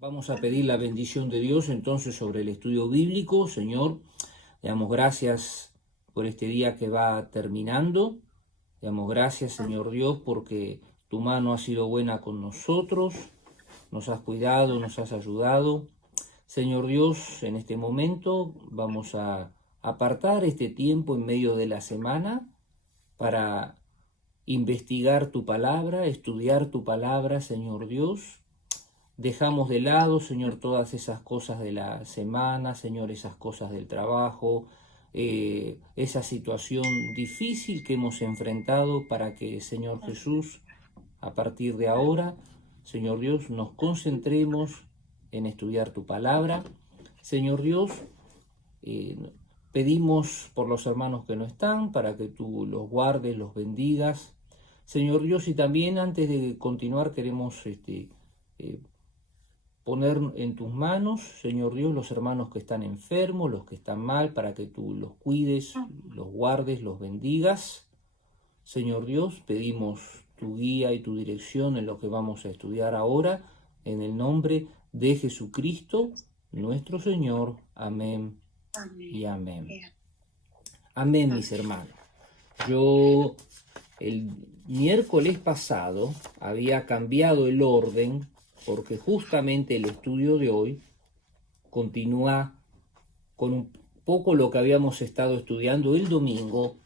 Vamos a pedir la bendición de Dios entonces sobre el estudio bíblico. Señor, le damos gracias por este día que va terminando. Le damos gracias, Señor Dios, porque tu mano ha sido buena con nosotros, nos has cuidado, nos has ayudado. Señor Dios, en este momento vamos a apartar este tiempo en medio de la semana para investigar tu palabra, estudiar tu palabra, Señor Dios. Dejamos de lado, Señor, todas esas cosas de la semana, Señor, esas cosas del trabajo, esa situación difícil que hemos enfrentado para que, Señor Jesús, a partir de ahora, Señor Dios, nos concentremos en estudiar tu palabra. Señor Dios, eh, pedimos por los hermanos que no están, para que tú los guardes, los bendigas. Señor Dios, y también antes de continuar queremos poner en tus manos, Señor Dios, los hermanos que están enfermos, los que están mal, para que tú los cuides, los guardes, los bendigas. Señor Dios, pedimos tu guía y tu dirección en lo que vamos a estudiar ahora, en el nombre de Jesucristo, nuestro Señor. Amén y amén. Amén, mis hermanos. Yo el miércoles pasado había cambiado el orden porque justamente el estudio de hoy continúa con un poco lo que habíamos estado estudiando el domingo,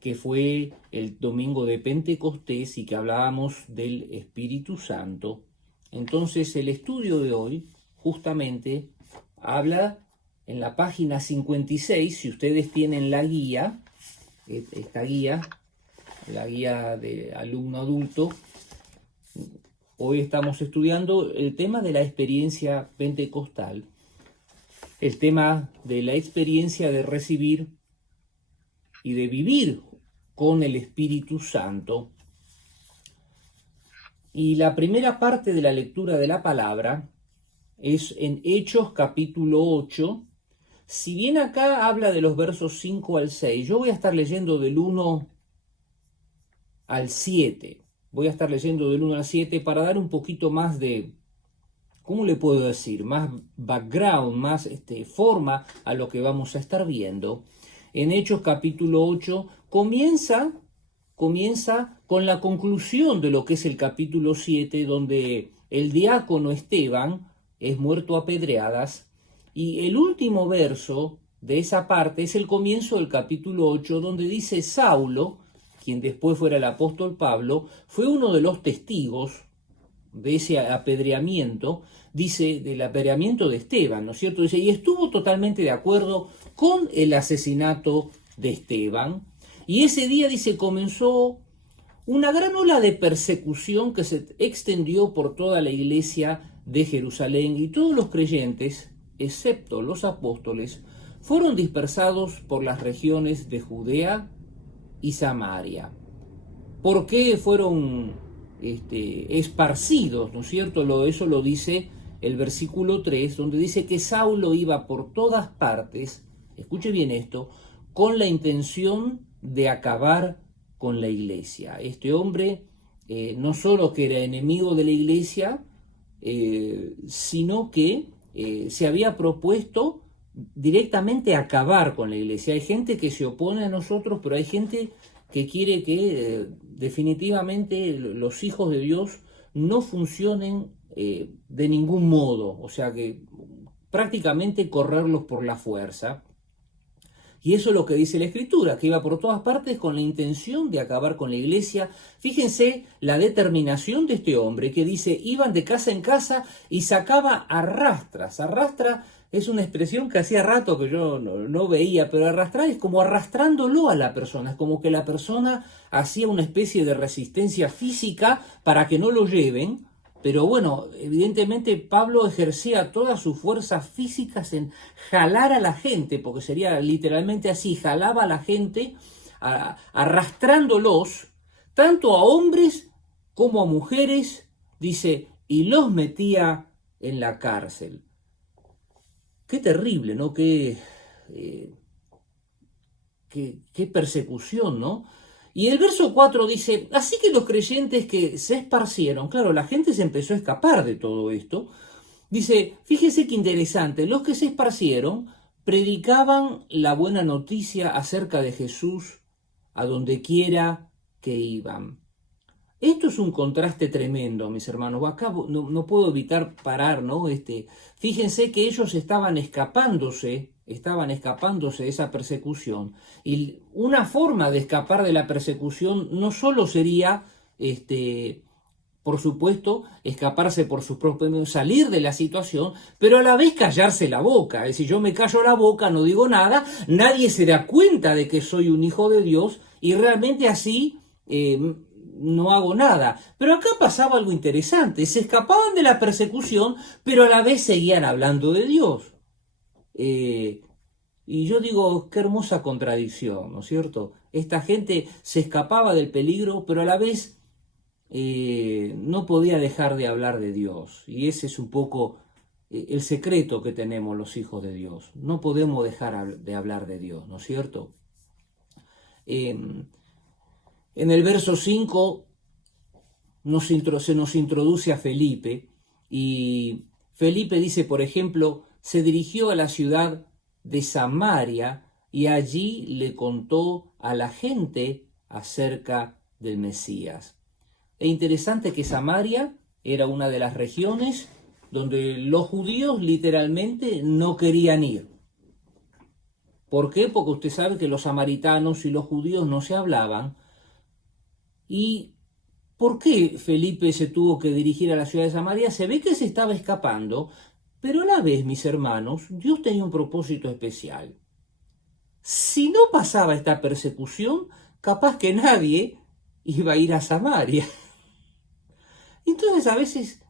que fue el domingo de Pentecostés y que hablábamos del Espíritu Santo. Entonces el estudio de hoy justamente habla en la página 56, si ustedes tienen la guía, esta guía, la guía de alumno adulto. Hoy estamos estudiando el tema de la experiencia pentecostal, el tema de la experiencia de recibir y de vivir con el Espíritu Santo. Y la primera parte de la lectura de la palabra es en Hechos capítulo 8. Si bien acá habla de los versos 5 al 6, yo voy a estar leyendo del 1 al 7. Voy a estar leyendo del 1 al 7 para dar un poquito más de, ¿cómo le puedo decir? Más background, más forma a lo que vamos a estar viendo. En Hechos capítulo 8 comienza con la conclusión de lo que es el capítulo 7, donde el diácono Esteban es muerto a pedradas, y el último verso de esa parte es el comienzo del capítulo 8, donde dice Saulo, quien después fuera el apóstol Pablo, fue uno de los testigos de ese apedreamiento, dice, del apedreamiento de Esteban, ¿no es cierto? Dice, y estuvo totalmente de acuerdo con el asesinato de Esteban, y ese día, dice, comenzó una gran ola de persecución que se extendió por toda la iglesia de Jerusalén, y todos los creyentes, excepto los apóstoles, fueron dispersados por las regiones de Judea y Samaria. ¿Por qué fueron esparcidos? ¿No es cierto? Eso lo dice el versículo 3, donde dice que Saulo iba por todas partes, escuche bien esto, con la intención de acabar con la iglesia. Este hombre no solo que era enemigo de la iglesia, sino que se había propuesto directamente acabar con la iglesia. Hay gente que se opone a nosotros, pero hay gente que quiere que definitivamente los hijos de Dios no funcionen de ningún modo, o sea que prácticamente correrlos por la fuerza. Y eso es lo que dice la Escritura, que iba por todas partes con la intención de acabar con la iglesia. Fíjense la determinación de este hombre que dice, iban de casa en casa y sacaba arrastras. Arrastra es una expresión que hacía rato que yo no veía, pero arrastrar es como arrastrándolo a la persona. Es como que la persona hacía una especie de resistencia física para que no lo lleven. Pero bueno, evidentemente Pablo ejercía todas sus fuerzas físicas en jalar a la gente, porque sería literalmente así, jalaba a la gente arrastrándolos, tanto a hombres como a mujeres, dice, y los metía en la cárcel. Qué terrible, ¿no? Qué persecución, ¿no? Y el verso 4 dice, así que los creyentes que se esparcieron, claro, la gente se empezó a escapar de todo esto. Dice, fíjese qué interesante, los que se esparcieron predicaban la buena noticia acerca de Jesús a donde quiera que iban. Esto es un contraste tremendo, mis hermanos. Acá no puedo evitar parar, ¿no? Fíjense que ellos estaban escapándose de esa persecución. Y una forma de escapar de la persecución no solo sería, por supuesto, escaparse por sus propios medios, salir de la situación, pero a la vez callarse la boca. Es decir, yo me callo la boca, no digo nada, nadie se da cuenta de que soy un hijo de Dios y realmente así no hago nada. Pero acá pasaba algo interesante, se escapaban de la persecución, pero a la vez seguían hablando de Dios. Y yo digo, qué hermosa contradicción, ¿no es cierto? Esta gente se escapaba del peligro, pero a la vez no podía dejar de hablar de Dios. Y ese es un poco el secreto que tenemos los hijos de Dios. No podemos dejar de hablar de Dios, ¿no es cierto? En el verso 5 se nos introduce a Felipe y Felipe dice, por ejemplo, se dirigió a la ciudad de Samaria y allí le contó a la gente acerca del Mesías. Es interesante que Samaria era una de las regiones donde los judíos literalmente no querían ir. ¿Por qué? Porque usted sabe que los samaritanos y los judíos no se hablaban. ¿Y por qué Felipe se tuvo que dirigir a la ciudad de Samaria? Se ve que se estaba escapando, pero a la vez, mis hermanos, Dios tenía un propósito especial. Si no pasaba esta persecución, capaz que nadie iba a ir a Samaria. Entonces, a veces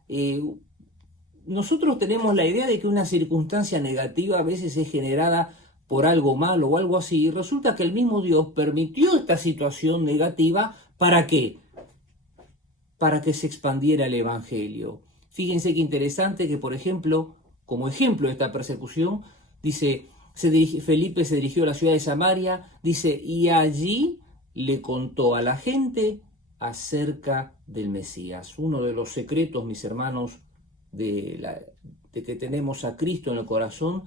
nosotros tenemos la idea de que una circunstancia negativa a veces es generada por algo malo o algo así, y resulta que el mismo Dios permitió esta situación negativa. ¿Para qué? Para que se expandiera el Evangelio. Fíjense qué interesante que, por ejemplo, como ejemplo de esta persecución, dice, Felipe se dirigió a la ciudad de Samaria, dice, y allí le contó a la gente acerca del Mesías. Uno de los secretos, mis hermanos, de que tenemos a Cristo en el corazón,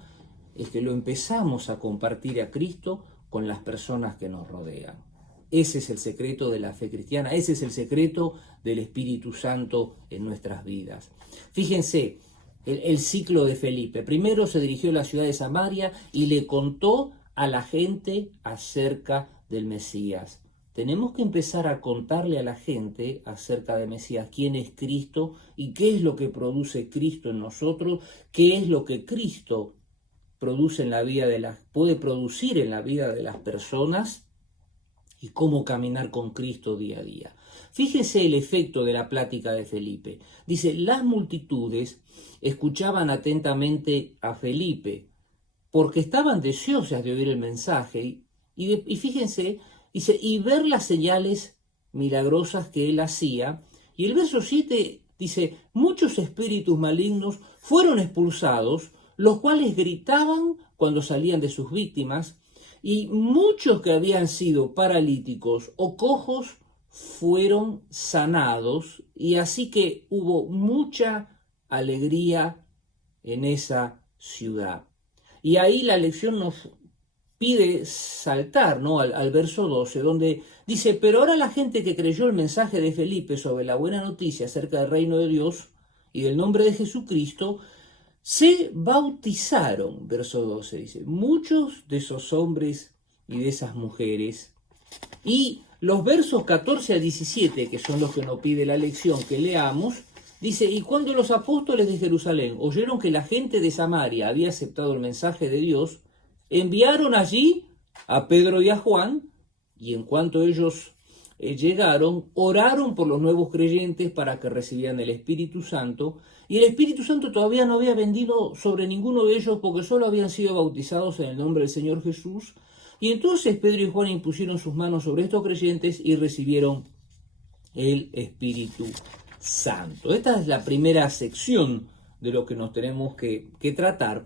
es que lo empezamos a compartir a Cristo con las personas que nos rodean. Ese es el secreto de la fe cristiana, ese es el secreto del Espíritu Santo en nuestras vidas. Fíjense el ciclo de Felipe. Primero se dirigió a la ciudad de Samaria y le contó a la gente acerca del Mesías. Tenemos que empezar a contarle a la gente acerca de Mesías, quién es Cristo y qué es lo que produce Cristo en nosotros, qué es lo que Cristo produce en la vida puede producir en la vida de las personas y cómo caminar con Cristo día a día. Fíjese el efecto de la plática de Felipe. Dice, las multitudes escuchaban atentamente a Felipe porque estaban deseosas de oír el mensaje y fíjense, dice, y ver las señales milagrosas que él hacía. Y el verso 7 dice, muchos espíritus malignos fueron expulsados, los cuales gritaban cuando salían de sus víctimas, y muchos que habían sido paralíticos o cojos fueron sanados, y así que hubo mucha alegría en esa ciudad. Y ahí la lección nos pide saltar, ¿no? al verso 12, donde dice, pero ahora la gente que creyó el mensaje de Felipe sobre la buena noticia acerca del reino de Dios y del nombre de Jesucristo, se bautizaron, verso 12 dice, muchos de esos hombres y de esas mujeres. Y los versos 14 a 17, que son los que nos pide la lección que leamos, dice, y cuando los apóstoles de Jerusalén oyeron que la gente de Samaria había aceptado el mensaje de Dios, enviaron allí a Pedro y a Juan, y en cuanto ellos llegaron, oraron por los nuevos creyentes para que recibieran el Espíritu Santo, y el Espíritu Santo todavía no había venido sobre ninguno de ellos porque solo habían sido bautizados en el nombre del Señor Jesús. Y entonces Pedro y Juan impusieron sus manos sobre estos creyentes y recibieron el Espíritu Santo. Esta es la primera sección de lo que nos tenemos que tratar.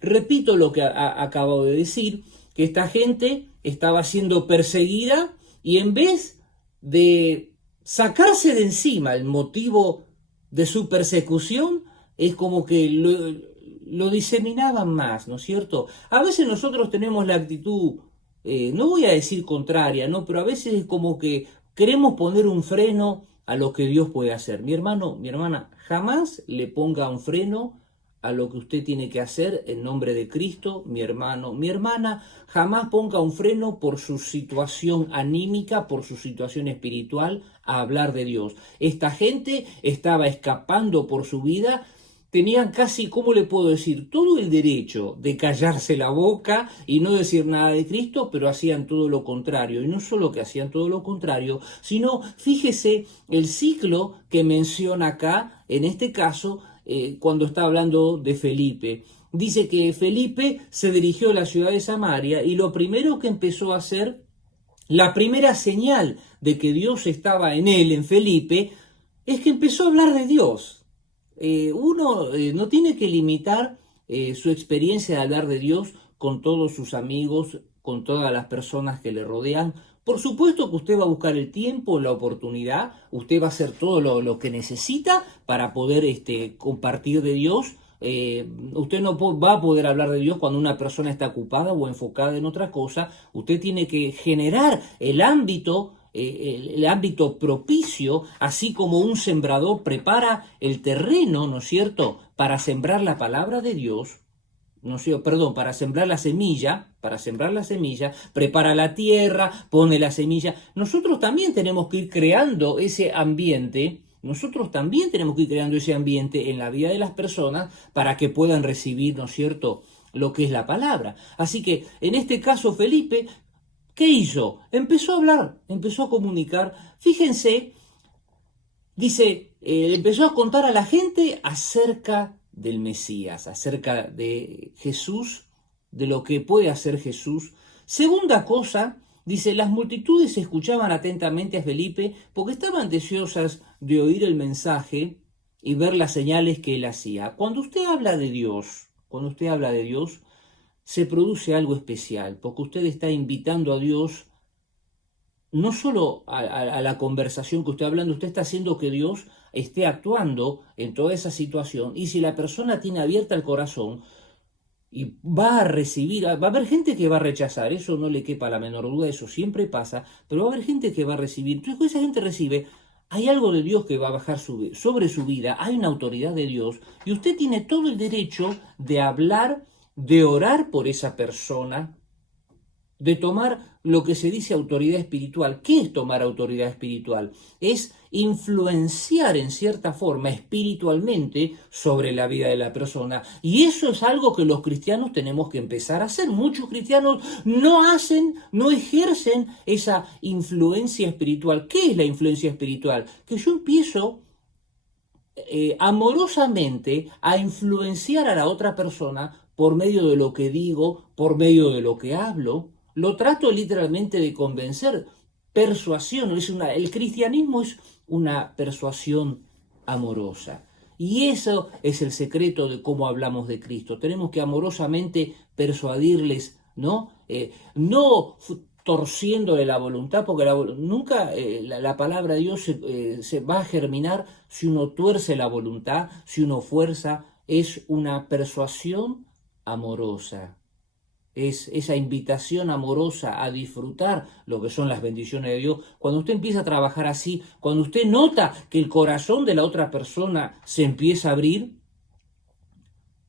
Repito lo que acabo de decir, que esta gente estaba siendo perseguida y en vez de sacarse de encima el motivo de su persecución, es como que lo diseminaban más, ¿no es cierto? A veces nosotros tenemos la actitud, no voy a decir contraria, ¿no? Pero a veces es como que queremos poner un freno a lo que Dios puede hacer. Mi hermano, mi hermana, jamás le ponga un freno a lo que usted tiene que hacer en nombre de Cristo. Mi hermano, mi hermana, jamás ponga un freno por su situación anímica, por su situación espiritual, a hablar de Dios. Esta gente estaba escapando por su vida. Tenían casi, ¿cómo le puedo decir?, todo el derecho de callarse la boca y no decir nada de Cristo, pero hacían todo lo contrario. Y no solo que hacían todo lo contrario, sino, fíjese, el ciclo que menciona acá, en este caso, cuando está hablando de Felipe. Dice que Felipe se dirigió a la ciudad de Samaria y lo primero que empezó a hacer, la primera señal de que Dios estaba en él, en Felipe, es que empezó a hablar de Dios. Uno no tiene que limitar su experiencia de hablar de Dios con todos sus amigos, con todas las personas que le rodean. Por supuesto que usted va a buscar el tiempo, la oportunidad, usted va a hacer todo lo que necesita para poder compartir de Dios. Usted no va a poder hablar de Dios cuando una persona está ocupada o enfocada en otra cosa. Usted tiene que generar el ámbito propicio, así como un sembrador prepara el terreno, ¿no es cierto?, para sembrar la palabra de Dios, no sé, perdón, para sembrar la semilla, prepara la tierra, pone la semilla. Nosotros también tenemos que ir creando ese ambiente. Nosotros también tenemos que ir creando ese ambiente en la vida de las personas para que puedan recibir, ¿no es cierto?, lo que es la palabra. Así que, en este caso, Felipe, ¿qué hizo? Empezó a hablar, empezó a comunicar. Fíjense, dice, empezó a contar a la gente acerca del Mesías, acerca de Jesús, de lo que puede hacer Jesús. Segunda cosa, dice, las multitudes escuchaban atentamente a Felipe porque estaban deseosas de oír el mensaje y ver las señales que él hacía. Cuando usted habla de Dios, se produce algo especial, porque usted está invitando a Dios no solo a la conversación que usted está hablando, usted está haciendo que Dios esté actuando en toda esa situación. Y si la persona tiene abierta el corazón y va a recibir, va a haber gente que va a rechazar, eso no le quepa la menor duda, eso siempre pasa, pero va a haber gente que va a recibir. Entonces, cuando esa gente recibe, hay algo de Dios que va a bajar sobre su vida, hay una autoridad de Dios, y usted tiene todo el derecho de hablar, de orar por esa persona, de tomar lo que se dice autoridad espiritual. ¿Qué es tomar autoridad espiritual? Es influenciar en cierta forma espiritualmente sobre la vida de la persona. Y eso es algo que los cristianos tenemos que empezar a hacer. Muchos cristianos no ejercen esa influencia espiritual. ¿Qué es la influencia espiritual? Que yo empiezo amorosamente a influenciar a la otra persona por medio de lo que digo, por medio de lo que hablo. Lo trato literalmente de convencer. Persuasión, el cristianismo es una persuasión amorosa. Y eso es el secreto de cómo hablamos de Cristo. Tenemos que amorosamente persuadirles, ¿no? No torciéndole la voluntad, porque nunca la palabra de Dios se va a germinar si uno tuerce la voluntad, si uno fuerza. Es una persuasión amorosa. Es esa invitación amorosa a disfrutar lo que son las bendiciones de Dios. Cuando usted empieza a trabajar así, cuando usted nota que el corazón de la otra persona se empieza a abrir,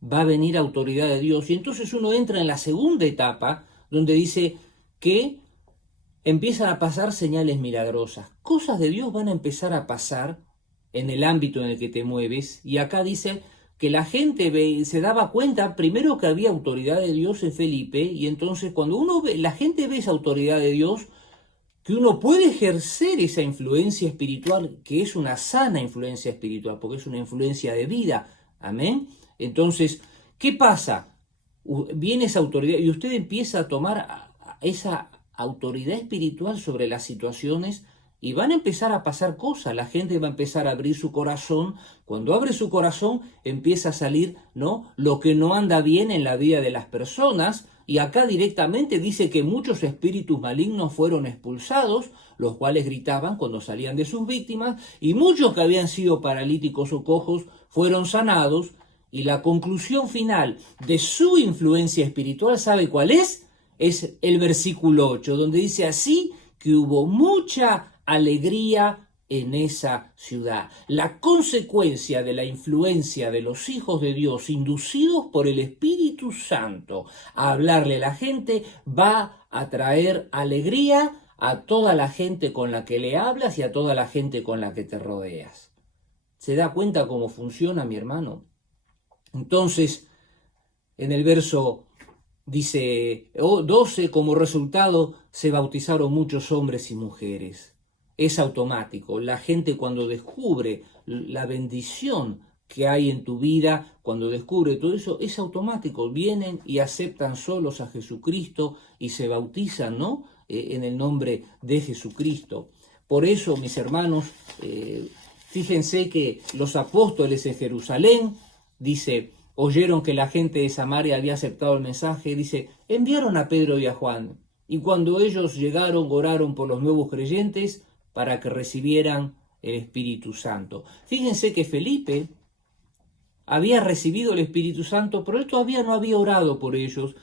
va a venir autoridad de Dios. Y entonces uno entra en la segunda etapa, donde dice que empiezan a pasar señales milagrosas. Cosas de Dios van a empezar a pasar en el ámbito en el que te mueves. Y acá dice que la gente se daba cuenta primero que había autoridad de Dios en Felipe, y entonces cuando la gente ve esa autoridad de Dios, que uno puede ejercer esa influencia espiritual, que es una sana influencia espiritual, porque es una influencia de vida, amén. Entonces, ¿qué pasa? Viene esa autoridad y usted empieza a tomar esa autoridad espiritual sobre las situaciones, y van a empezar a pasar cosas. La gente va a empezar a abrir su corazón. Cuando abre su corazón, empieza a salir, ¿no?, lo que no anda bien en la vida de las personas, Y acá directamente dice que muchos espíritus malignos fueron expulsados, los cuales gritaban cuando salían de sus víctimas, y muchos que habían sido paralíticos o cojos fueron sanados. Y la conclusión final de su influencia espiritual, ¿sabe cuál es? Es el versículo 8, donde dice así que hubo mucha alegría en esa ciudad. La consecuencia de la influencia de los hijos de Dios, inducidos por el Espíritu Santo a hablarle a la gente, va a traer alegría a toda la gente con la que le hablas y a toda la gente con la que te rodeas. ¿Se da cuenta cómo funciona, mi hermano? Entonces, en el verso dice 12, como resultado se bautizaron muchos hombres y mujeres. Es automático. La gente, cuando descubre la bendición que hay en tu vida, cuando descubre todo eso, es automático. Vienen y aceptan solos a Jesucristo y se bautizan, ¿no? En el nombre de Jesucristo. Por eso, mis hermanos, fíjense que los apóstoles en Jerusalén, dice, oyeron que la gente de Samaria había aceptado el mensaje, dice, enviaron a Pedro y a Juan, y cuando ellos llegaron, oraron por los nuevos creyentes para que recibieran el Espíritu Santo. Fíjense que Felipe había recibido el Espíritu Santo, pero él todavía no había orado por ellos,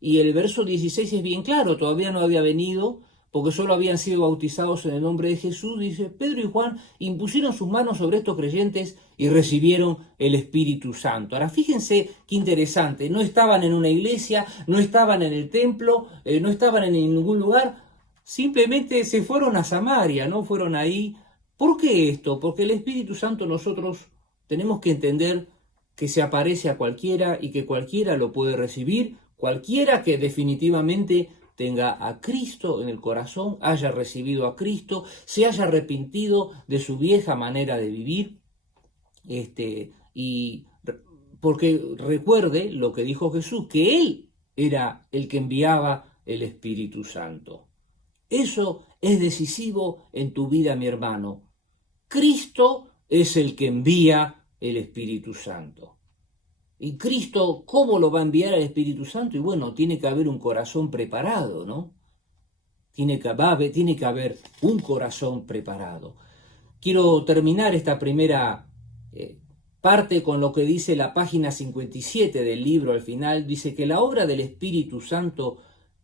y el verso 16 es bien claro, todavía no había venido, porque solo habían sido bautizados en el nombre de Jesús. Dice, Pedro y Juan impusieron sus manos sobre estos creyentes y recibieron el Espíritu Santo. Ahora fíjense qué interesante, no estaban en una iglesia, no estaban en el templo, no estaban en ningún lugar, simplemente se fueron a Samaria, no fueron ahí. ¿Por qué esto? Porque el Espíritu Santo nosotros tenemos que entender que se aparece a cualquiera y que cualquiera lo puede recibir, cualquiera que definitivamente tenga a Cristo en el corazón, haya recibido a Cristo, se haya arrepentido de su vieja manera de vivir, y porque recuerde lo que dijo Jesús, que Él era el que enviaba el Espíritu Santo. Eso es decisivo en tu vida, mi hermano. Cristo es el que envía el Espíritu Santo. ¿Y Cristo cómo lo va a enviar al Espíritu Santo? Y bueno, tiene que haber un corazón preparado, ¿no? Tiene que haber un corazón preparado. Quiero terminar esta primera parte con lo que dice la página 57 del libro al final. Dice que la obra del Espíritu Santo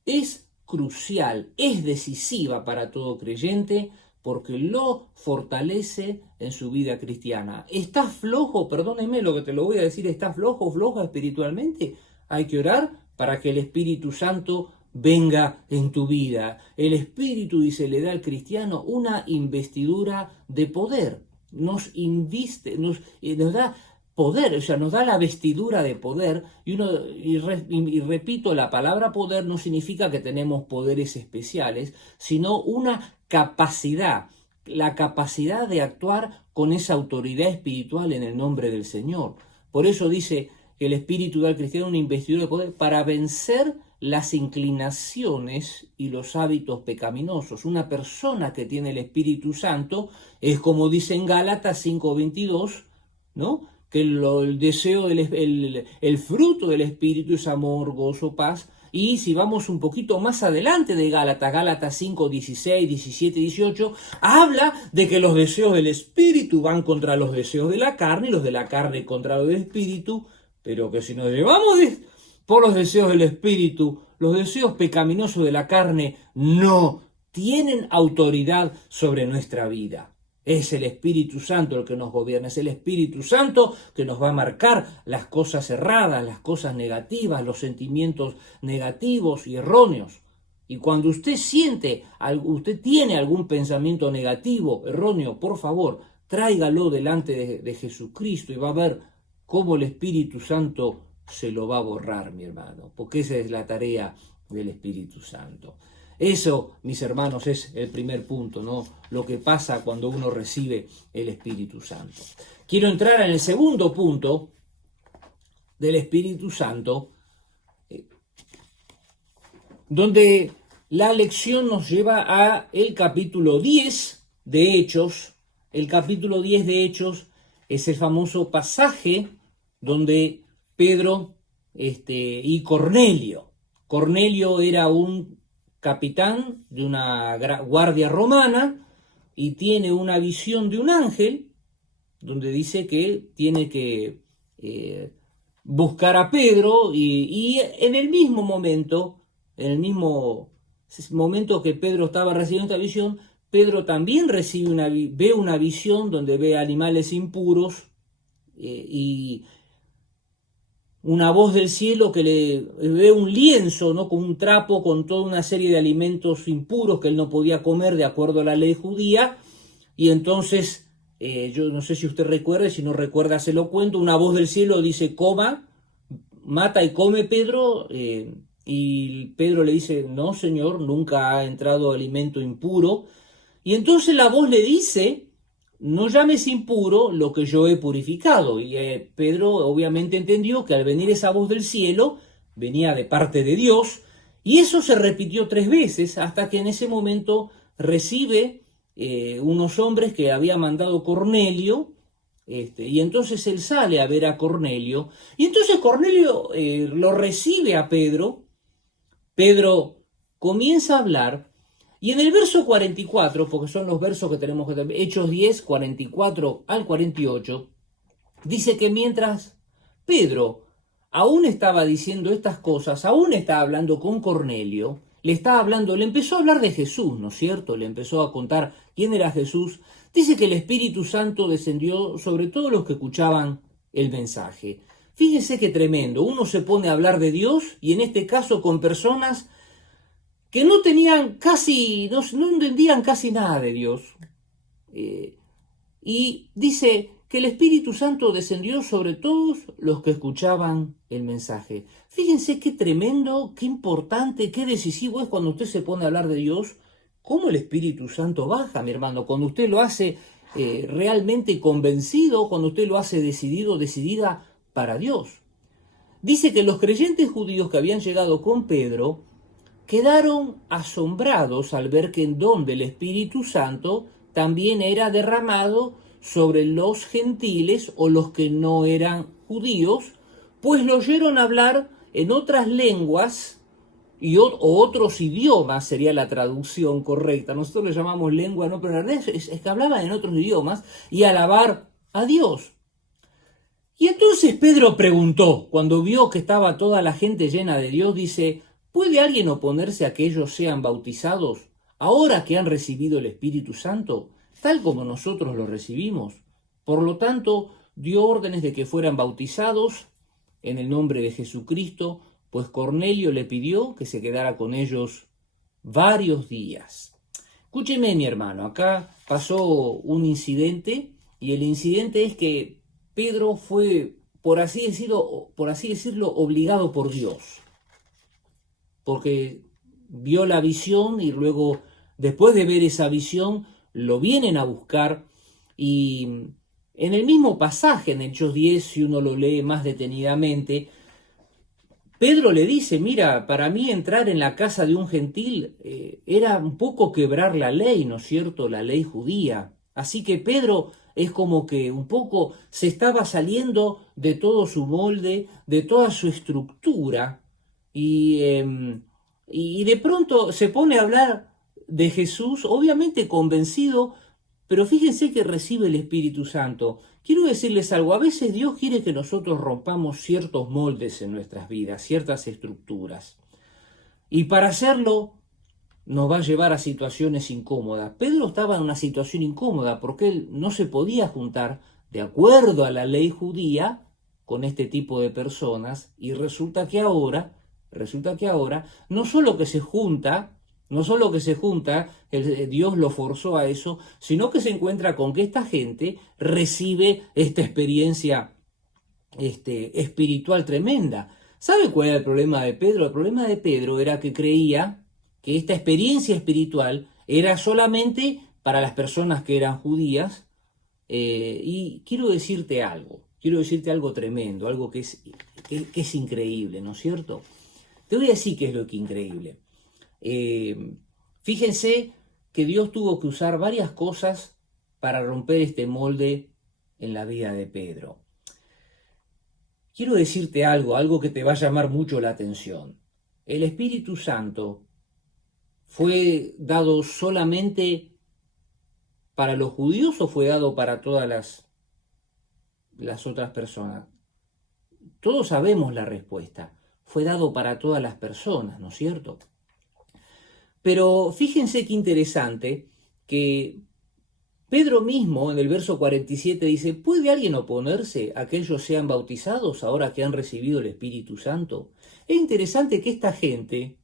es crucial, es decisiva para todo creyente, porque lo fortalece en su vida cristiana. ¿Estás flojo? Perdóneme lo que te lo voy a decir. ¿Estás flojo o floja espiritualmente? Hay que orar para que el Espíritu Santo venga en tu vida. El Espíritu, dice, le da al cristiano una investidura de poder. Nos da poder, o sea, nos da la vestidura de poder, y repito, la palabra poder no significa que tenemos poderes especiales, sino una capacidad, la capacidad de actuar con esa autoridad espiritual en el nombre del Señor. Por eso dice que el Espíritu da al cristiano una investidura de poder para vencer las inclinaciones y los hábitos pecaminosos. Una persona que tiene el Espíritu Santo es como dice en Gálatas 5:22, ¿no? Que el fruto del Espíritu es amor, gozo, paz. Y si vamos un poquito más adelante de Gálatas 5, 16, 17, 18, habla de que los deseos del Espíritu van contra los deseos de la carne y los de la carne contra los del Espíritu, pero que si nos llevamos por los deseos del Espíritu, los deseos pecaminosos de la carne no tienen autoridad sobre nuestra vida. Es el Espíritu Santo el que nos gobierna, es el Espíritu Santo que nos va a marcar las cosas erradas, las cosas negativas, los sentimientos negativos y erróneos. Y cuando usted tiene algún pensamiento negativo, erróneo, por favor, tráigalo delante de Jesucristo y va a ver cómo el Espíritu Santo se lo va a borrar, mi hermano, porque esa es la tarea del Espíritu Santo. Eso, mis hermanos, es el primer punto, ¿no? Lo que pasa cuando uno recibe el Espíritu Santo. Quiero entrar en el segundo punto del Espíritu Santo, donde la lección nos lleva a el capítulo 10 de Hechos. El capítulo 10 de Hechos es el famoso pasaje donde Pedro y Cornelio, Cornelio era un capitán de una guardia romana y tiene una visión de un ángel donde dice que tiene que buscar a Pedro y en el mismo momento, en el mismo momento que Pedro estaba recibiendo esta visión, Pedro también ve una visión donde ve animales impuros y una voz del cielo que le ve un lienzo, ¿no? Con un trapo, con toda una serie de alimentos impuros que él no podía comer de acuerdo a la ley judía. Y entonces, yo no sé si usted recuerda, si no recuerda se lo cuento, una voz del cielo dice, coma, mata y come Pedro, y Pedro le dice, no señor, nunca ha entrado alimento impuro. Y entonces la voz le dice, no llames impuro lo que yo he purificado. Y Pedro obviamente entendió que al venir esa voz del cielo, venía de parte de Dios, y eso se repitió 3 veces, hasta que en ese momento recibe unos hombres que había mandado Cornelio, y entonces él sale a ver a Cornelio, y entonces Cornelio lo recibe a Pedro. Pedro comienza a hablar, y en el verso 44, porque son los versos que tenemos que tener, Hechos 10, 44 al 48, dice que mientras Pedro aún estaba diciendo estas cosas, aún estaba hablando con Cornelio, le empezó a hablar de Jesús, ¿no es cierto? Le empezó a contar quién era Jesús. Dice que el Espíritu Santo descendió sobre todos los que escuchaban el mensaje. Fíjense qué tremendo, uno se pone a hablar de Dios y en este caso con personas que no tenían casi, no entendían casi nada de Dios. Y dice que el Espíritu Santo descendió sobre todos los que escuchaban el mensaje. Fíjense qué tremendo, qué importante, qué decisivo es cuando usted se pone a hablar de Dios, cómo el Espíritu Santo baja, mi hermano, cuando usted lo hace realmente convencido, cuando usted lo hace decidido, decidida para Dios. Dice que los creyentes judíos que habían llegado con Pedro quedaron asombrados al ver que el don del Espíritu Santo también era derramado sobre los gentiles o los que no eran judíos, pues lo oyeron hablar en otras lenguas o otros idiomas, sería la traducción correcta. Nosotros le llamamos lengua, no, pero en realidad es que hablaban en otros idiomas y alabar a Dios. Y entonces Pedro preguntó, cuando vio que estaba toda la gente llena de Dios, dice, ¿puede alguien oponerse a que ellos sean bautizados ahora que han recibido el Espíritu Santo, tal como nosotros lo recibimos? Por lo tanto, dio órdenes de que fueran bautizados en el nombre de Jesucristo, pues Cornelio le pidió que se quedara con ellos varios días. Escúcheme, mi hermano, acá pasó un incidente, y el incidente es que Pedro fue, por así decirlo, obligado por Dios, porque vio la visión y luego, después de ver esa visión, lo vienen a buscar. Y en el mismo pasaje, en Hechos 10, si uno lo lee más detenidamente, Pedro le dice, mira, para mí entrar en la casa de un gentil era un poco quebrar la ley, ¿no es cierto?, la ley judía. Así que Pedro es como que un poco se estaba saliendo de todo su molde, de toda su estructura, y de pronto se pone a hablar de Jesús, obviamente convencido, pero fíjense que recibe el Espíritu Santo. Quiero decirles algo, a veces Dios quiere que nosotros rompamos ciertos moldes en nuestras vidas, ciertas estructuras. Y para hacerlo nos va a llevar a situaciones incómodas. Pedro estaba en una situación incómoda porque él no se podía juntar de acuerdo a la ley judía con este tipo de personas, y resulta que ahora no solo que se junta, Dios lo forzó a eso, sino que se encuentra con que esta gente recibe esta experiencia espiritual tremenda. ¿Sabe cuál era el problema de Pedro? El problema de Pedro era que creía que esta experiencia espiritual era solamente para las personas que eran judías, y quiero decirte algo tremendo, algo que es increíble, ¿no es cierto? Te voy a decir qué es lo que es increíble. Fíjense que Dios tuvo que usar varias cosas para romper este molde en la vida de Pedro. Quiero decirte algo que te va a llamar mucho la atención. ¿el Espíritu Santo fue dado solamente para los judíos o fue dado para todas las otras personas? Todos sabemos la respuesta. Fue dado para todas las personas, ¿no es cierto? Pero fíjense qué interesante que Pedro mismo en el verso 47 dice, ¿puede alguien oponerse a que ellos sean bautizados ahora que han recibido el Espíritu Santo? Es interesante que esta gente,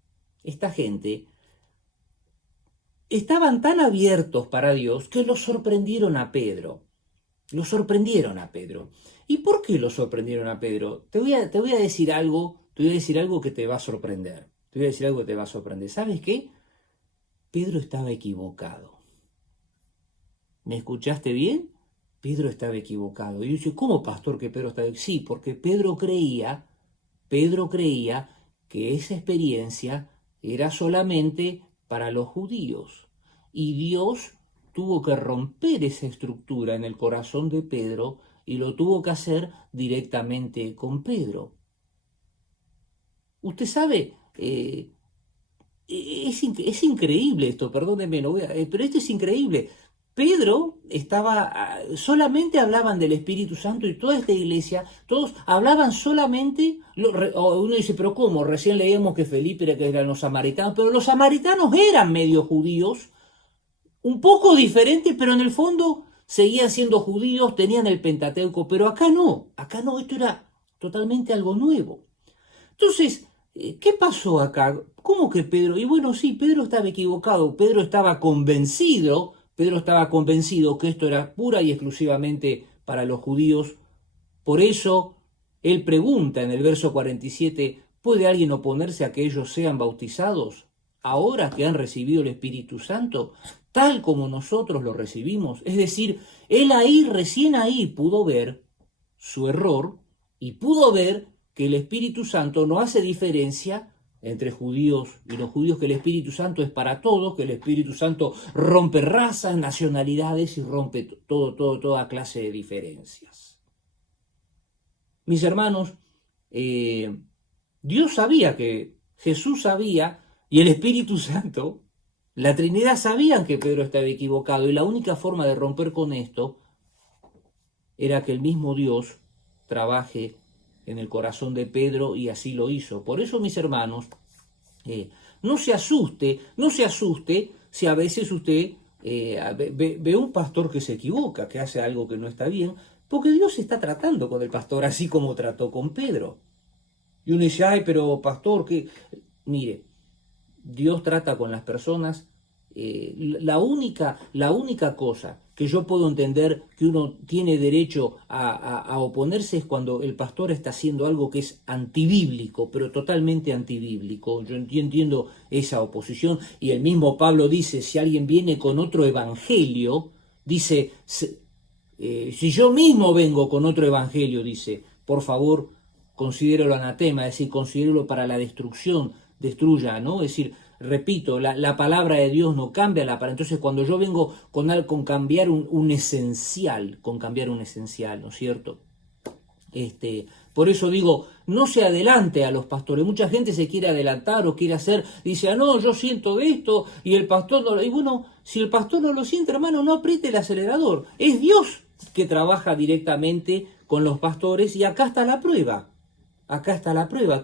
estaban tan abiertos para Dios que los sorprendieron a Pedro. Lo sorprendieron a Pedro. ¿Y por qué lo sorprendieron a Pedro? Te voy a decir algo, que te va a sorprender. ¿Sabes qué? Pedro estaba equivocado. ¿Me escuchaste bien? Pedro estaba equivocado. Y yo dije, ¿cómo, pastor, que Pedro estaba equivocado? Sí, porque Pedro creía que esa experiencia era solamente para los judíos. Y Dios tuvo que romper esa estructura en el corazón de Pedro y lo tuvo que hacer directamente con Pedro. Usted sabe, es increíble esto, perdóneme, pero esto es increíble. Pedro solamente hablaban del Espíritu Santo y toda esta iglesia, todos hablaban solamente, uno dice, pero ¿cómo? Recién leíamos que Felipe era que eran los samaritanos, pero los samaritanos eran medio judíos, un poco diferentes, pero en el fondo seguían siendo judíos, tenían el Pentateuco, pero acá no, esto era totalmente algo nuevo. Entonces, ¿qué pasó acá? ¿Cómo que Pedro? Y bueno, sí, Pedro estaba equivocado, Pedro estaba convencido que esto era pura y exclusivamente para los judíos. Por eso, él pregunta en el verso 47, ¿puede alguien oponerse a que ellos sean bautizados ahora que han recibido el Espíritu Santo, tal como nosotros lo recibimos? Es decir, él recién ahí pudo ver su error y pudo ver que el Espíritu Santo no hace diferencia entre judíos y los judíos, que el Espíritu Santo es para todos, que el Espíritu Santo rompe razas, nacionalidades y rompe toda clase de diferencias. Mis hermanos, Dios sabía que Jesús sabía y el Espíritu Santo, la Trinidad sabían que Pedro estaba equivocado y la única forma de romper con esto era que el mismo Dios trabaje en el corazón de Pedro y así lo hizo. Por eso, mis hermanos, no se asuste si a veces usted ve un pastor que se equivoca, que hace algo que no está bien, porque Dios está tratando con el pastor así como trató con Pedro. Y uno dice, ay, pero pastor, que mire, Dios trata con las personas. La única cosa que yo puedo entender que uno tiene derecho a oponerse es cuando el pastor está haciendo algo que es antibíblico, pero totalmente antibíblico. Yo entiendo esa oposición y el mismo Pablo dice, si alguien viene con otro evangelio, dice, si yo mismo vengo con otro evangelio, dice, por favor, considéralo anatema, es decir, considéralo para la destrucción, destruya, ¿no? Es decir, repito, la palabra de Dios no cambia la palabra. Entonces, cuando yo vengo con cambiar un esencial, ¿no es cierto? Por eso digo, no se adelante a los pastores. Mucha gente se quiere adelantar o quiere hacer, dice, no, yo siento esto y el pastor no lo... Y bueno, si el pastor no lo siente, hermano, no apriete el acelerador. Es Dios que trabaja directamente con los pastores y acá está la prueba.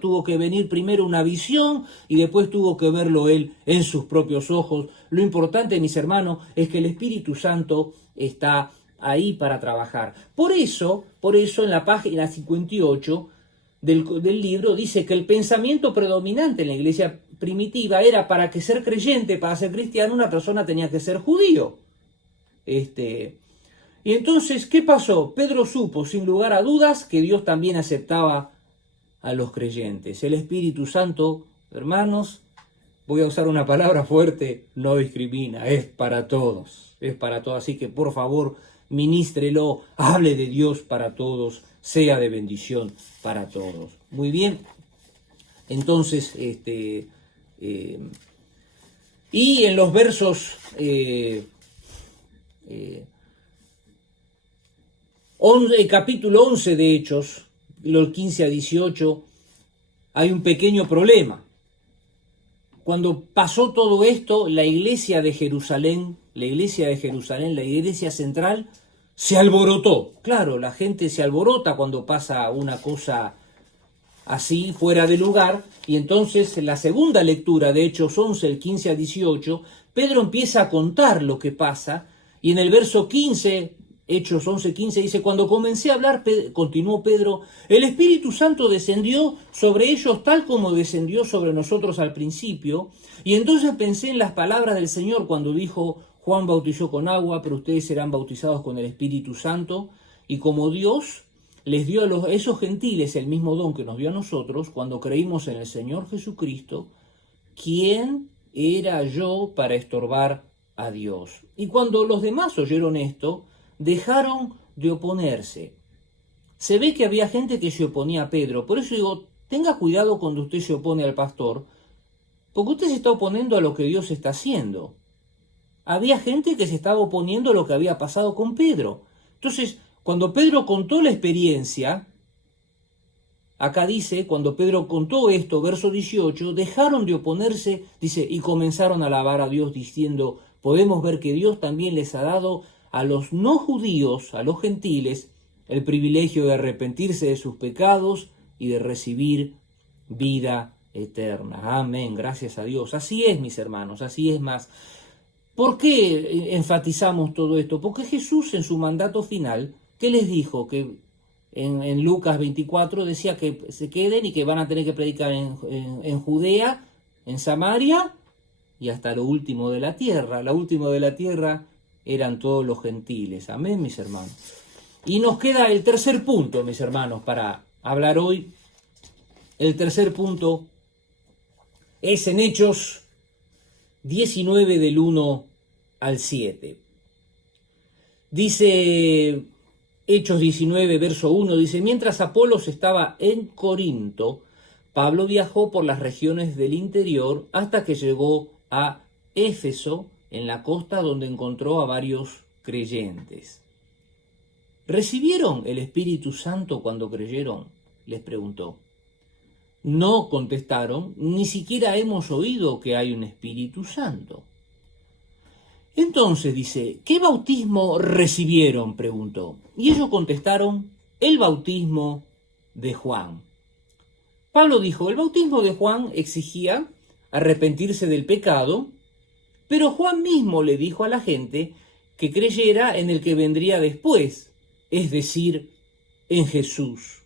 Tuvo que venir primero una visión y después tuvo que verlo él en sus propios ojos. Lo importante, mis hermanos, es que el Espíritu Santo está ahí para trabajar. Por eso en la página 58 del libro dice que el pensamiento predominante en la iglesia primitiva era para que ser creyente, para ser cristiano, una persona tenía que ser judío. Y entonces, ¿qué pasó? Pedro supo, sin lugar a dudas, que Dios también aceptaba a los creyentes. El Espíritu Santo, hermanos, voy a usar una palabra fuerte, no discrimina, es para todos, así que por favor, ministrelo, hable de Dios para todos, sea de bendición para todos. Muy bien, entonces, y en los versos capítulo 11 de Hechos, los 15 a 18, hay un pequeño problema. cuando pasó todo esto, la iglesia de Jerusalén, la iglesia central, se alborotó. Claro, la gente se alborota cuando pasa una cosa así, fuera de lugar, y entonces en la segunda lectura de Hechos 11, el 15 al 18, Pedro empieza a contar lo que pasa, y en el verso 15, Hechos 11, 15, dice, cuando comencé a hablar, continuó Pedro, el Espíritu Santo descendió sobre ellos tal como descendió sobre nosotros al principio, y entonces pensé en las palabras del Señor cuando dijo, Juan bautizó con agua, pero ustedes serán bautizados con el Espíritu Santo, y como Dios les dio a esos gentiles el mismo don que nos dio a nosotros cuando creímos en el Señor Jesucristo, ¿quién era yo para estorbar a Dios? Y cuando los demás oyeron esto, dejaron de oponerse. Se ve que había gente que se oponía a Pedro, por eso digo, tenga cuidado cuando usted se opone al pastor, porque usted se está oponiendo a lo que Dios está haciendo. Había gente que se estaba oponiendo a lo que había pasado con Pedro. Entonces, cuando Pedro contó la experiencia, acá dice, cuando Pedro contó esto, verso 18, dejaron de oponerse, dice, y comenzaron a alabar a Dios diciendo, podemos ver que Dios también les ha dado a los no judíos, a los gentiles, el privilegio de arrepentirse de sus pecados y de recibir vida eterna. Amén, gracias a Dios. Así es, mis hermanos, así es más. ¿Por qué enfatizamos todo esto? Porque Jesús en su mandato final, ¿qué les dijo? Que en Lucas 24 decía que se queden y que van a tener que predicar en Judea, en Samaria y hasta lo último de la tierra. Lo último de la tierra eran todos los gentiles. Amén, mis hermanos. Y nos queda el tercer punto, mis hermanos, para hablar hoy. El tercer punto es en Hechos 19 del 1 al 7. Dice Hechos 19, verso 1, dice, mientras Apolos estaba en Corinto, Pablo viajó por las regiones del interior hasta que llegó a Éfeso, en la costa donde encontró a varios creyentes. ¿Recibieron el Espíritu Santo cuando creyeron?, les preguntó. No, contestaron, ni siquiera hemos oído que hay un Espíritu Santo. Entonces dice, ¿qué bautismo recibieron?, preguntó. Y ellos contestaron, el bautismo de Juan. Pablo dijo, el bautismo de Juan exigía arrepentirse del pecado, pero Juan mismo le dijo a la gente que creyera en el que vendría después, es decir, en Jesús.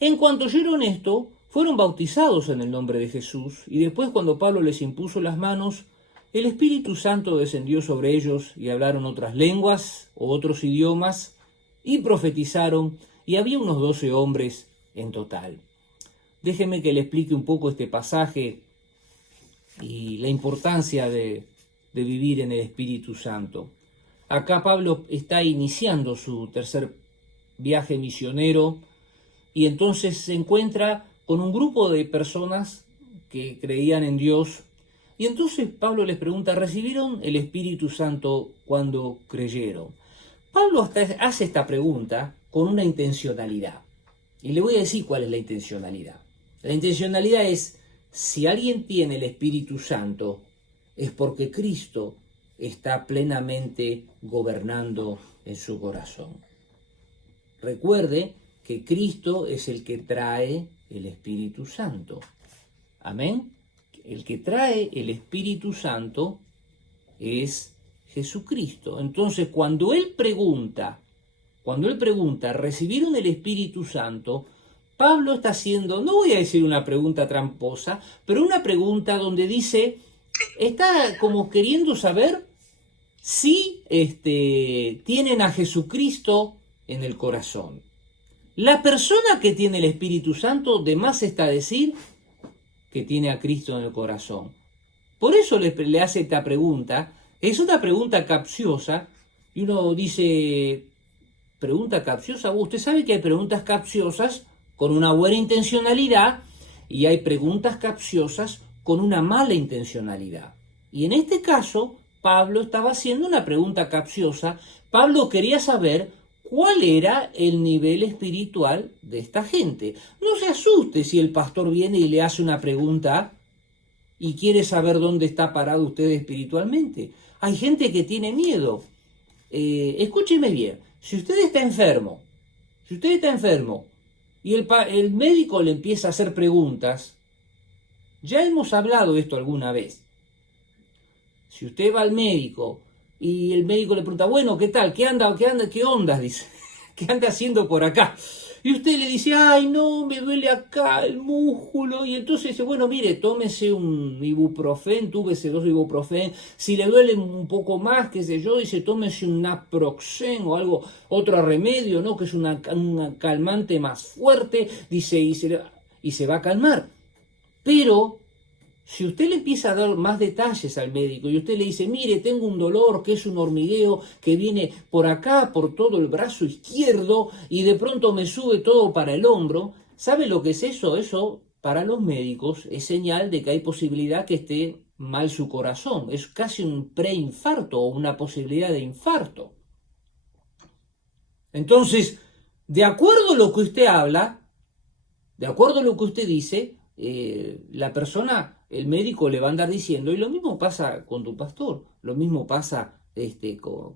En cuanto oyeron esto, fueron bautizados en el nombre de Jesús, y después cuando Pablo les impuso las manos, el Espíritu Santo descendió sobre ellos y hablaron otras lenguas o otros idiomas y profetizaron, y había unos 12 hombres en total. Déjeme que le explique un poco este pasaje y la importancia de vivir en el Espíritu Santo. Acá Pablo está iniciando su tercer viaje misionero y entonces se encuentra con un grupo de personas que creían en Dios. Y entonces Pablo les pregunta, ¿recibieron el Espíritu Santo cuando creyeron? Pablo hace esta pregunta con una intencionalidad. Y le voy a decir cuál es la intencionalidad. La intencionalidad es, si alguien tiene el Espíritu Santo, es porque Cristo está plenamente gobernando en su corazón. Recuerde que Cristo es el que trae el Espíritu Santo. Amén. El que trae el Espíritu Santo es Jesucristo. Entonces, cuando él pregunta, ¿recibieron el Espíritu Santo?, Pablo está haciendo, no voy a decir una pregunta tramposa, pero una pregunta donde dice, está como queriendo saber si tienen a Jesucristo en el corazón. La persona que tiene el Espíritu Santo, de más está decir que tiene a Cristo en el corazón. Por eso le hace esta pregunta. Es una pregunta capciosa, y uno dice, ¿pregunta capciosa? Usted sabe que hay preguntas capciosas con una buena intencionalidad y hay preguntas capciosas con una mala intencionalidad. Y en este caso, Pablo estaba haciendo una pregunta capciosa. Pablo quería saber cuál era el nivel espiritual de esta gente. No se asuste si el pastor viene y le hace una pregunta y quiere saber dónde está parado usted espiritualmente. Hay gente que tiene miedo. Escúcheme bien, si usted está enfermo, y el médico le empieza a hacer preguntas, ya hemos hablado de esto alguna vez. Si usted va al médico y el médico le pregunta, bueno, ¿qué tal? ¿Qué ondas? Dice, ¿qué anda haciendo por acá? Y usted le dice, ay, no, me duele acá el músculo. Y entonces dice, bueno, mire, tómese un ibuprofén, túvese 2 ibuprofén. Si le duele un poco más, qué sé yo, dice, tómese un naproxen o algo, otro remedio, ¿no? Que es una calmante más fuerte, dice, y se va a calmar. Pero si usted le empieza a dar más detalles al médico y usted le dice, mire, tengo un dolor que es un hormigueo que viene por acá, por todo el brazo izquierdo y de pronto me sube todo para el hombro, ¿sabe lo que es eso? Eso para los médicos es señal de que hay posibilidad que esté mal su corazón. Es casi un preinfarto o una posibilidad de infarto. Entonces, de acuerdo a lo que usted habla, de acuerdo a lo que usted dice, la persona, el médico le va a andar diciendo, y lo mismo pasa con tu pastor, lo mismo pasa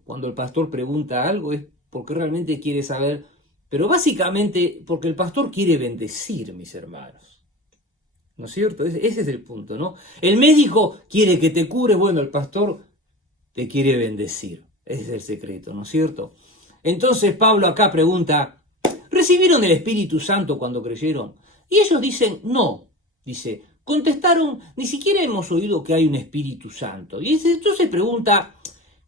cuando el pastor pregunta algo, es porque realmente quiere saber, pero básicamente porque el pastor quiere bendecir, mis hermanos. ¿No es cierto? Ese es el punto, ¿no? El médico quiere que te cure, bueno, el pastor te quiere bendecir. Ese es el secreto, ¿no es cierto? Entonces Pablo acá pregunta, ¿recibieron el Espíritu Santo cuando creyeron? Y ellos dicen, no. Dice, contestaron, ni siquiera hemos oído que hay un Espíritu Santo. Y entonces pregunta,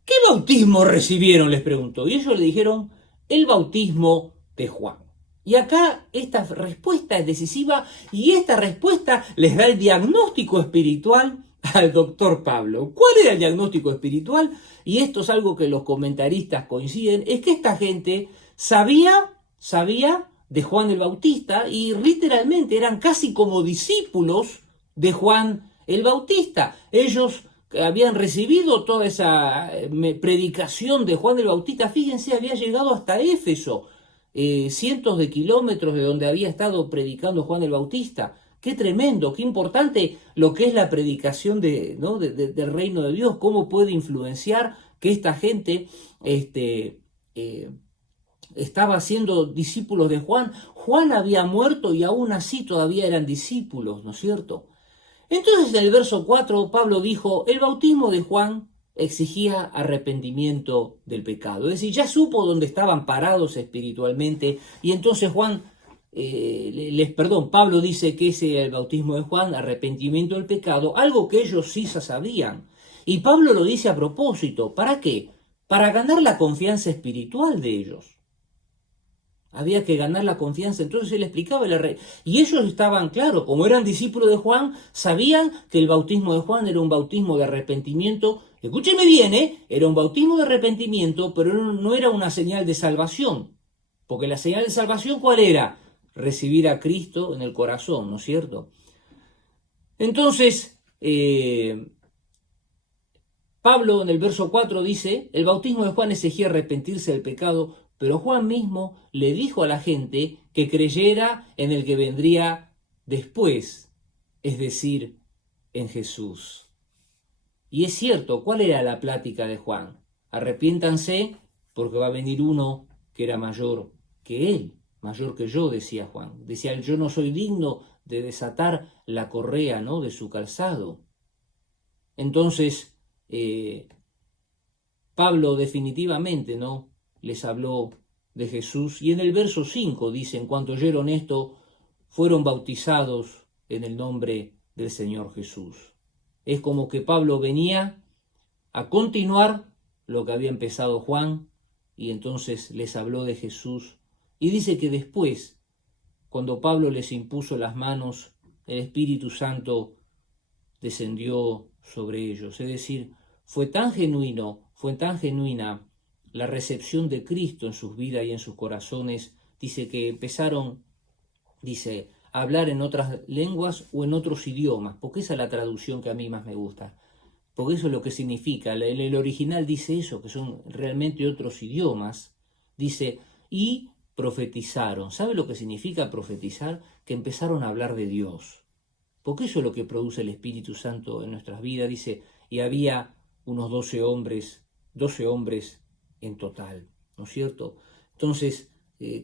¿qué bautismo recibieron? Les preguntó. Y ellos le dijeron, el bautismo de Juan. Y acá esta respuesta es decisiva y esta respuesta les da el diagnóstico espiritual al doctor Pablo. ¿Cuál era el diagnóstico espiritual? Y esto es algo que los comentaristas coinciden, es que esta gente sabía de Juan el Bautista y literalmente eran casi como discípulos de Juan el Bautista. Ellos habían recibido toda esa predicación de Juan el Bautista, fíjense, había llegado hasta Éfeso, cientos de kilómetros de donde había estado predicando Juan el Bautista. Qué tremendo, qué importante lo que es la predicación ¿no? del reino de Dios, cómo puede influenciar que esta gente estaba siendo discípulos de Juan. Juan había muerto y aún así todavía eran discípulos, ¿no es cierto? Entonces en el verso 4 Pablo dijo, el bautismo de Juan exigía arrepentimiento del pecado. Es decir, ya supo dónde estaban parados espiritualmente y entonces Pablo dice que ese era el bautismo de Juan, arrepentimiento del pecado, algo que ellos sí sabían. Y Pablo lo dice a propósito, ¿para qué? Para ganar la confianza espiritual de ellos. Había que ganar la confianza. Entonces él explicaba y ellos estaban, claro, como eran discípulos de Juan, sabían que el bautismo de Juan era un bautismo de arrepentimiento. Escúcheme bien, era un bautismo de arrepentimiento, pero no era una señal de salvación. Porque la señal de salvación, ¿cuál era? Recibir a Cristo en el corazón, ¿no es cierto? Entonces, Pablo en el verso 4 dice, el bautismo de Juan exigía arrepentirse del pecado, pero Juan mismo le dijo a la gente que creyera en el que vendría después, es decir, en Jesús. Y es cierto, ¿cuál era la plática de Juan? Arrepiéntanse porque va a venir uno que era mayor que él, mayor que yo, decía Juan. Decía, yo no soy digno de desatar la correa, ¿no?, de su calzado. Entonces, Pablo definitivamente, ¿no?, les habló de Jesús, y en el verso 5 dice, en cuanto oyeron esto, fueron bautizados en el nombre del Señor Jesús. Es como que Pablo venía a continuar lo que había empezado Juan, y entonces les habló de Jesús, y dice que después, cuando Pablo les impuso las manos, el Espíritu Santo descendió sobre ellos, es decir, fue tan genuina la recepción de Cristo en sus vidas y en sus corazones, dice que empezaron, a hablar en otras lenguas o en otros idiomas, porque esa es la traducción que a mí más me gusta, porque eso es lo que significa, el original dice eso, que son realmente otros idiomas, dice, y profetizaron. ¿Sabe lo que significa profetizar? Que empezaron a hablar de Dios. porque eso es lo que produce el Espíritu Santo en nuestras vidas. Dice, y había unos 12 hombres en total, ¿no es cierto? Entonces,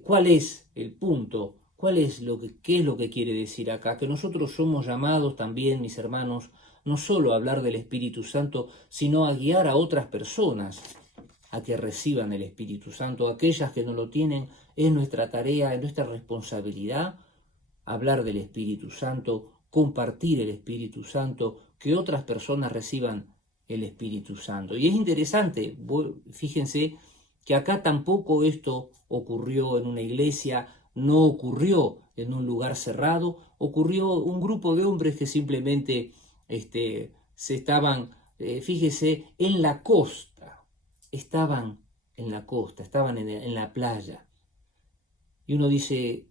¿cuál es el punto? ¿Qué es lo que quiere decir acá? Que nosotros somos llamados también, mis hermanos, no solo a hablar del Espíritu Santo, sino a guiar a otras personas a que reciban el Espíritu Santo. Aquellas que no lo tienen, es nuestra tarea, es nuestra responsabilidad hablar del Espíritu Santo, compartir el Espíritu Santo, que otras personas reciban el Espíritu Santo. Y es interesante, fíjense que acá tampoco esto ocurrió en una iglesia, no ocurrió en un lugar cerrado, ocurrió un grupo de hombres que simplemente se estaban, fíjese, en la costa, estaban en la playa. Y uno dice,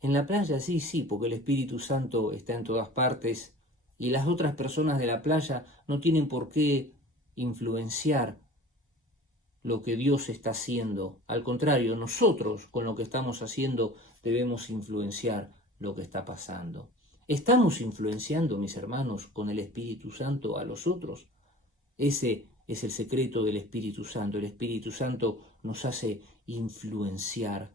en la playa sí, porque el Espíritu Santo está en todas partes y las otras personas de la playa no tienen por qué influenciar lo que Dios está haciendo. Al contrario, nosotros con lo que estamos haciendo debemos influenciar lo que está pasando. ¿Estamos influenciando, mis hermanos, con el Espíritu Santo a los otros? Ese es el secreto del Espíritu Santo. El Espíritu Santo nos hace influenciar.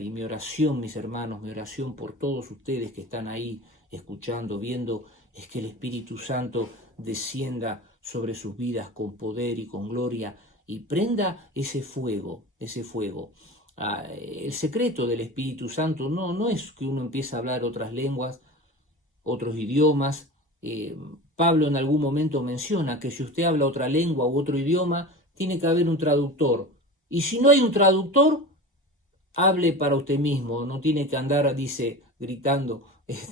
Y mi oración, mis hermanos, mi oración por todos ustedes que están ahí escuchando, viendo, es que el Espíritu Santo descienda sobre sus vidas con poder y con gloria y prenda ese fuego. El secreto del Espíritu Santo no es que uno empiece a hablar otras lenguas, otros idiomas. Pablo en algún momento menciona que si usted habla otra lengua u otro idioma, tiene que haber un traductor. Y si no hay un traductor, hable para usted mismo, no tiene que andar, dice, gritando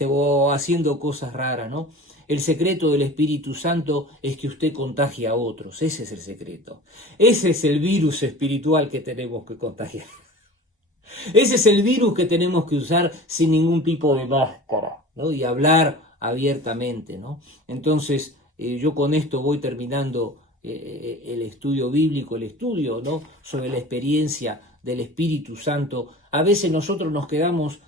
o haciendo cosas raras, ¿no? El secreto del Espíritu Santo es que usted contagie a otros, ese es el secreto. Ese es el virus espiritual que tenemos que contagiar. Ese es el virus que tenemos que usar sin ningún tipo de máscara, ¿no? Y hablar abiertamente, ¿no? Entonces, yo con esto voy terminando el estudio bíblico, el estudio, ¿no?, sobre la experiencia del Espíritu Santo. A veces nosotros nos quedamos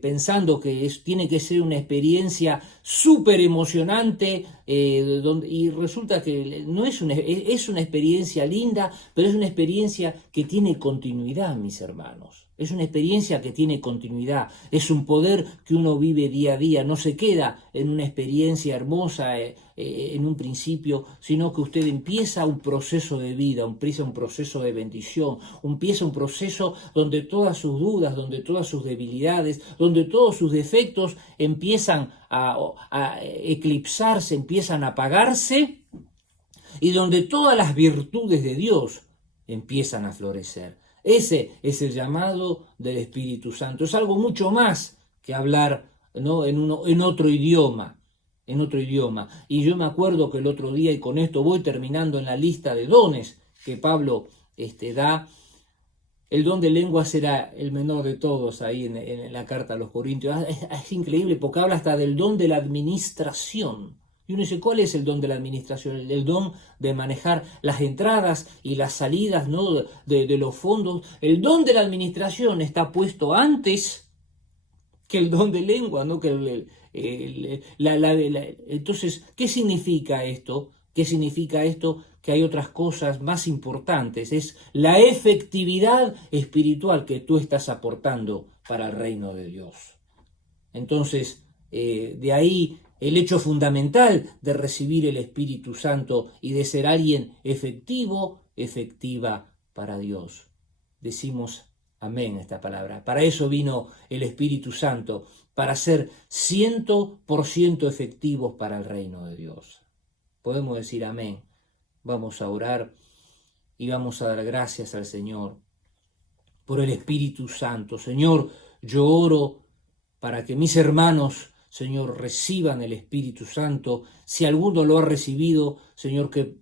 pensando que tiene que ser una experiencia súper emocionante, y resulta que no es es una experiencia linda, pero es una experiencia que tiene continuidad, mis hermanos. Es una experiencia que tiene continuidad, es un poder que uno vive día a día, no se queda en una experiencia hermosa en un principio, sino que usted empieza un proceso de vida, empieza un proceso de bendición, empieza un proceso donde todas sus dudas, donde todas sus debilidades, donde todos sus defectos empiezan a eclipsarse, empiezan a apagarse, y donde todas las virtudes de Dios empiezan a florecer. Ese es el llamado del Espíritu Santo. Es algo mucho más que hablar, ¿no?, en otro idioma. Y yo me acuerdo que el otro día, y con esto voy terminando en la lista de dones que Pablo da, el don de lenguas será el menor de todos ahí en la carta a los Corintios. Es increíble porque habla hasta del don de la administración. Y uno dice, ¿cuál es el don de la administración? El don de manejar las entradas y las salidas, ¿no?, de los fondos. El don de la administración está puesto antes que el don de lengua, ¿no? Entonces, ¿qué significa esto? ¿Qué significa esto? Que hay otras cosas más importantes. Es la efectividad espiritual que tú estás aportando para el reino de Dios. Entonces, de ahí el hecho fundamental de recibir el Espíritu Santo y de ser alguien efectiva para Dios. Decimos amén a esta palabra. Para eso vino el Espíritu Santo, para ser 100% efectivos para el reino de Dios. Podemos decir amén. Vamos a orar y vamos a dar gracias al Señor por el Espíritu Santo. Señor, yo oro para que mis hermanos, Señor, reciban el Espíritu Santo. Si alguno lo ha recibido, Señor, que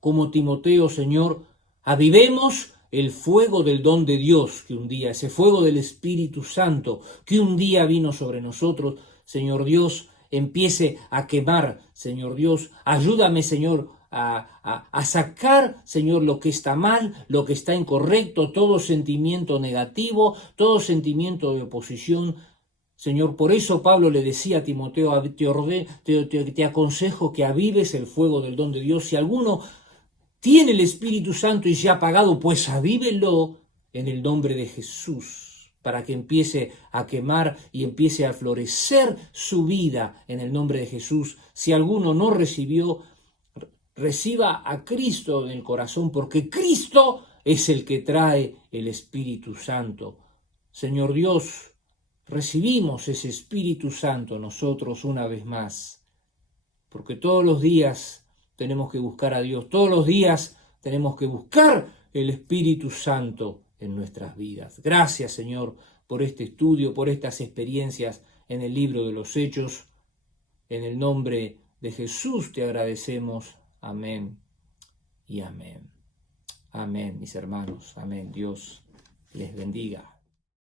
como Timoteo, Señor, avivemos el fuego del don de Dios que un día, ese fuego del Espíritu Santo que un día vino sobre nosotros, Señor Dios, empiece a quemar, Señor Dios. Ayúdame, Señor, a sacar, Señor, lo que está mal, lo que está incorrecto, todo sentimiento negativo, todo sentimiento de oposición. Señor, por eso Pablo le decía a Timoteo, te aconsejo que avives el fuego del don de Dios. Si alguno tiene el Espíritu Santo y se ha apagado, pues avívelo en el nombre de Jesús, para que empiece a quemar y empiece a florecer su vida en el nombre de Jesús. Si alguno no recibió, reciba a Cristo en el corazón, porque Cristo es el que trae el Espíritu Santo. Señor Dios, recibimos ese Espíritu Santo nosotros una vez más, porque todos los días tenemos que buscar a Dios, todos los días tenemos que buscar el Espíritu Santo en nuestras vidas. Gracias, Señor, por este estudio, por estas experiencias en el libro de los Hechos. En el nombre de Jesús te agradecemos. Amén y amén. Amén, mis hermanos. Amén. Dios les bendiga.